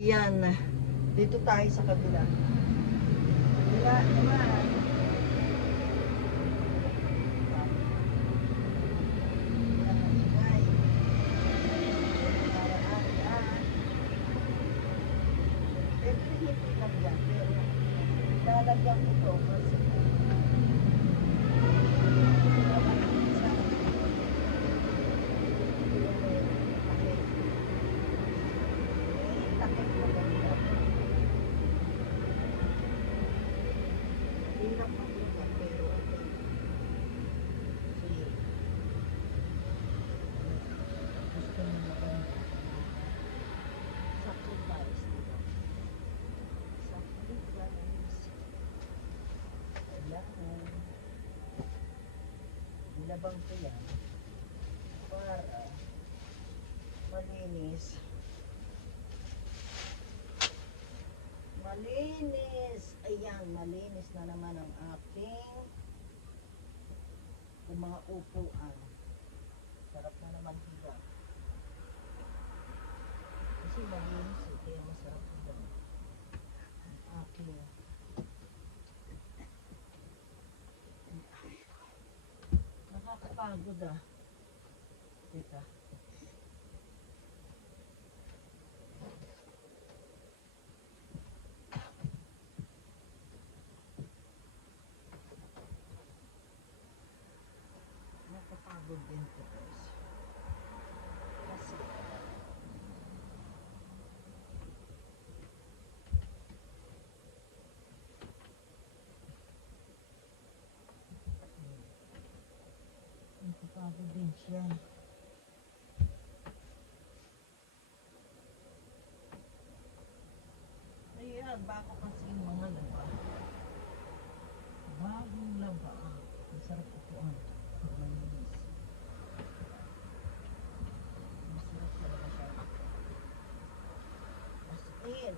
Yan. Dito tayo sa kabila. Kabila naman. Lalagyan ko ito kasi hirap mabuhat pero okay. Gusto mo na ba sacrifice, diba? Sacrifice. Kailangan ilabang ko yan para malinis. Malinis! Ayan, malinis na naman ang aking mga upuan. Sarap na naman higa. Kasi malinis eh, kaya masarap higa. Ang aking nakakapagod ah. Teka. Nakakapagod din ito guys. Kasi nakakapagod din siya. Ayan, bago kasi yung mga laba. Bagong laba. Ang sarap upuan. Malinis. Masarap talaga siya. As in.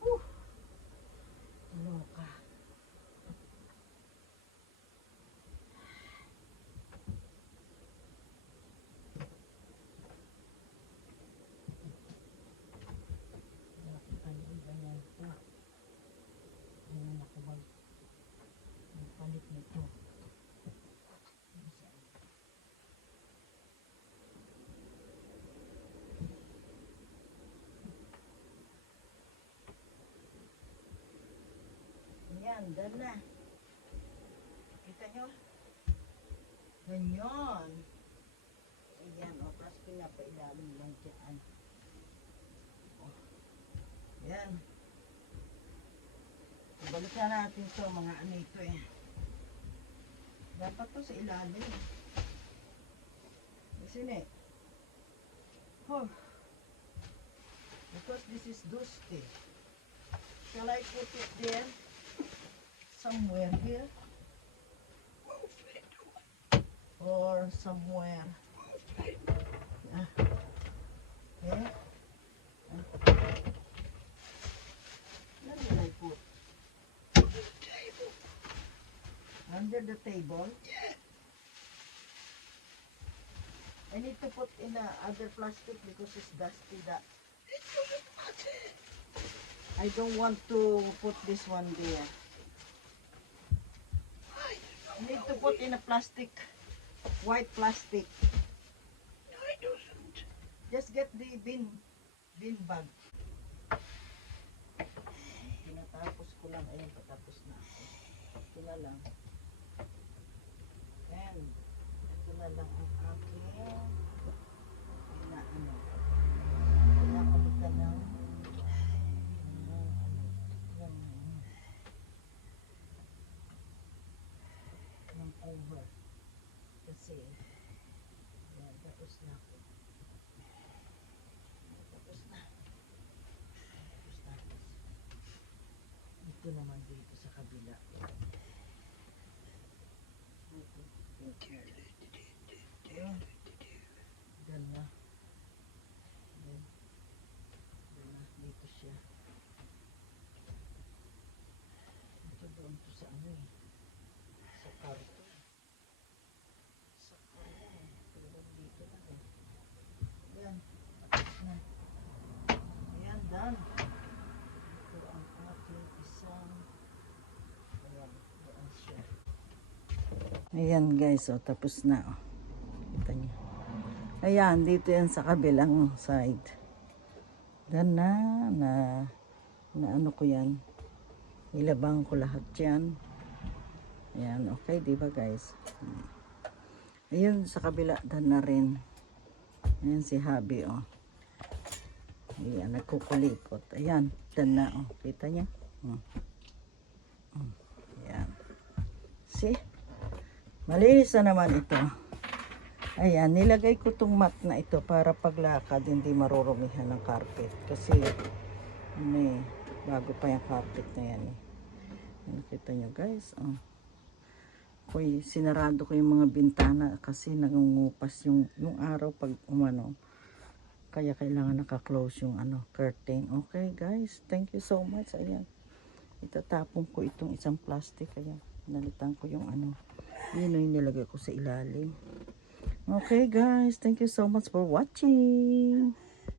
Whew! Loka. Nakakalimutan ganyan ito. Ganyan ako magpalit nito. Ayan, done na. Kita nyo? Ganyan. Ayan, o, tapos pinapailalim lang dyan. O, ayan. Ibalik na natin to mga ano ito eh. Dapat to sa ilalim. Isn't it? Oh. Because this is dusty. Shall I put it there? Somewhere here? Or somewhere? Ah. Okay. Where did I put? Under the table? Yeah. I need to put in other plastic because it's dusty. That it doesn't matter. I don't want to put this one there. I need to put in a plastic, white plastic. No, it doesn't. Just get the bin bag. Tinatapos ko lang. Ayun, patapos na. Ito na lang. And ito na lang ang aking pinakabutan ng over. Kasi yan, tapos na ako. Tapos na. Ito naman dito sa kabila. Ayan. Yan na. Yan. Yan na. Dito siya. Ito doon to sa ano eh. Sa karton. Sa karton. Ayan guys, oh, tapos na. Oh. Kita niyo. Ayan, dito yan sa kabilang side. Dan na ano ko yan. Ilabang ko lahat yan. Ayan, okay, di ba guys? Ayun, sa kabila, dan na rin. Ayan si Habi, oh. Ayan, nagkukulikot. Ayan, dan na, oh. Kita niya? Ayan. See? Malinis na naman ito. Ayan, nilagay ko tong mat na ito para paglakad hindi marurumihan ng carpet. Kasi, bago pa yung carpet na yan eh. Nakita nyo guys, oh. Sinarado ko yung mga bintana kasi nangungupas yung araw pag umano. Kaya kailangan naka-close yung curtain. Okay guys, thank you so much. Ayan. Itatapon ko itong isang plastic. Ayan. Nalitan ko yung yun yung nilagay ko sa ilalim. Okay guys, thank you so much for watching.